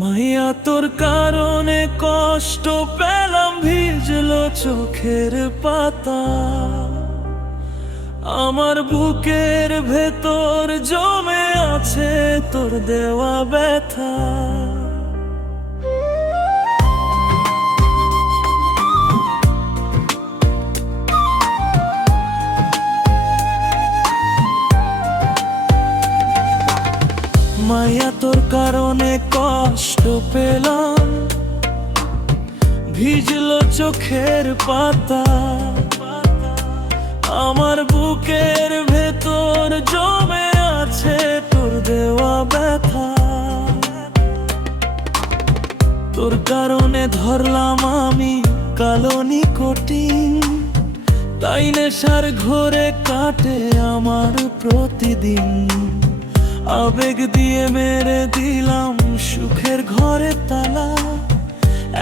মাইয়া তোর কারণে কষ্ট পেলাম, ভিজলো চোখের পাতা। আমার বুকের ভেতর জমে আছে তোর দেওয়া ব্যথা। মাইয়া তোর কারণে কষ্ট পেলাম, ভিজলো চোখের পাতা। আমার বুকের ভেতর জমে আছে তোর দেওয়া ব্যথা। তোর কারণে ধরলাম আমি কালো নিকোটিন, তাই নেশার ঘোরে কাটে আমার প্রতিদিন। আবেগ দিয়ে মেরে দিলাম সুখের ঘরে তালা।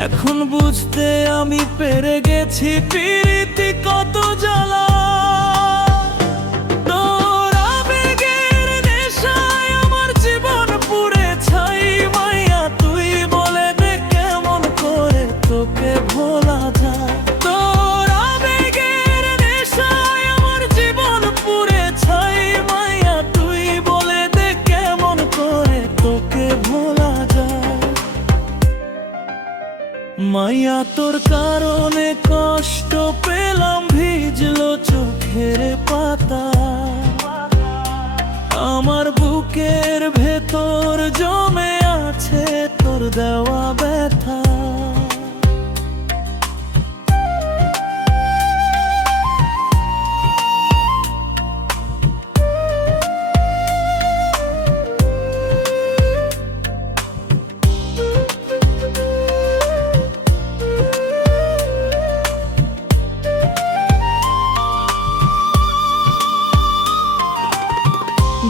এখন বুঝতে আমি পেরে গেছি প্রীতি কত জ্বালা। তোর আবেগের নেশায় আমার জীবন পুড়ে ছাই। মাইয়া তুই বলে দে কেমন করে তোকে ভোলা যায়। তোর আবেগের নেশায় আমার জীবন পুড়ে ছাই। মাইয়া তুই বলে দে কেমন করে তোকে ভোলা যায়। মাইয়া তোর কারণে কষ্ট পেলাম, ভিজলো চোখের পাতা। আমার বুকের ভেতর জমে আছে তোর দেওয়া ব্যথা।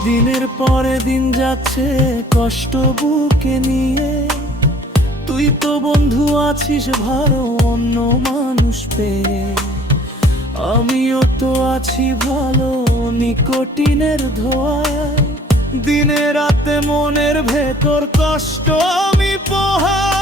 দিনের পরে দিন যাচ্ছে কষ্ট বুকে নিয়ে। তুই তো বন্ধু আছিস ভালো অন্য মানুষ পেয়ে। আমিও তো আছি ভালো নিকোটিনের ধোঁয়ায়। দিনে রাতে মনের ভেতর কষ্ট আমি পোহাই।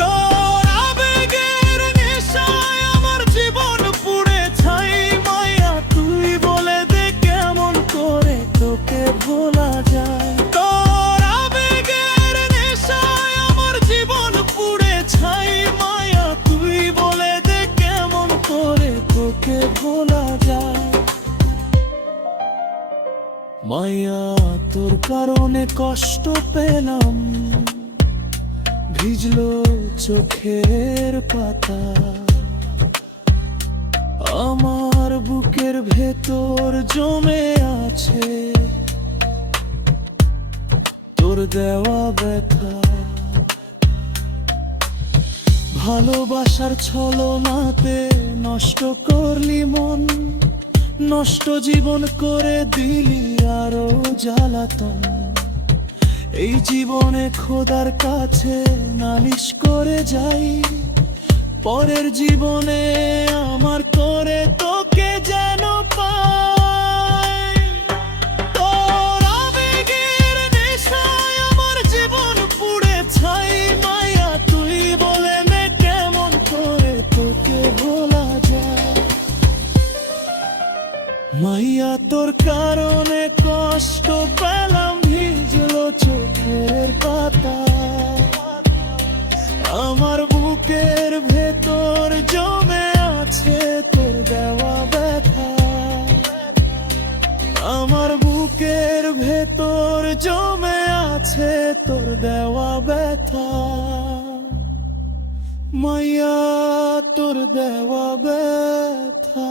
তোর আবেগের নেশায় আমার জীবন পুড়ে ছাই। মাইয়া তুই বলে দে কেমন করে তোকে ভোলা যায়। তোর আবেগের নেশায় আমার জীবন পুড়ে ছাই। মাইয়া তুই বলে দে কেমন করে তোকে ভোলা যায়। মাইয়া তোর কারণে কষ্ট পেলাম, ভিজলো চোখের পাতা। আমার বুকের ভেতর জমে আছে তোর দেওয়া ব্যথা। ভালোবাসার ছলনাতে নষ্ট করলি মন, নষ্ট জীবন করে দিলি আরো জ্বালাতন। এই জীবনে খোদার কাছে নালিশ করে যাই, পরের জীবনে আমার করে তোকে যেন পাই। তোর আবেগের নেশায় আমার জীবন পুড়ে ছাই। মাইয়া তুই বলে নে কেমন করে তোকে ভোলা যায়। মাইয়া তোর কারণে কষ্ট পেলাম, ভিজলো চোখের পাতা। আমার বুকের ভেতর জমে আছে তোর দেওয়া ব্যথা। আমার বুকের ভেতর জমে আছে তোর দেওয়া ব্যথা। মাইয়া তোর দেওয়া ব্যথা।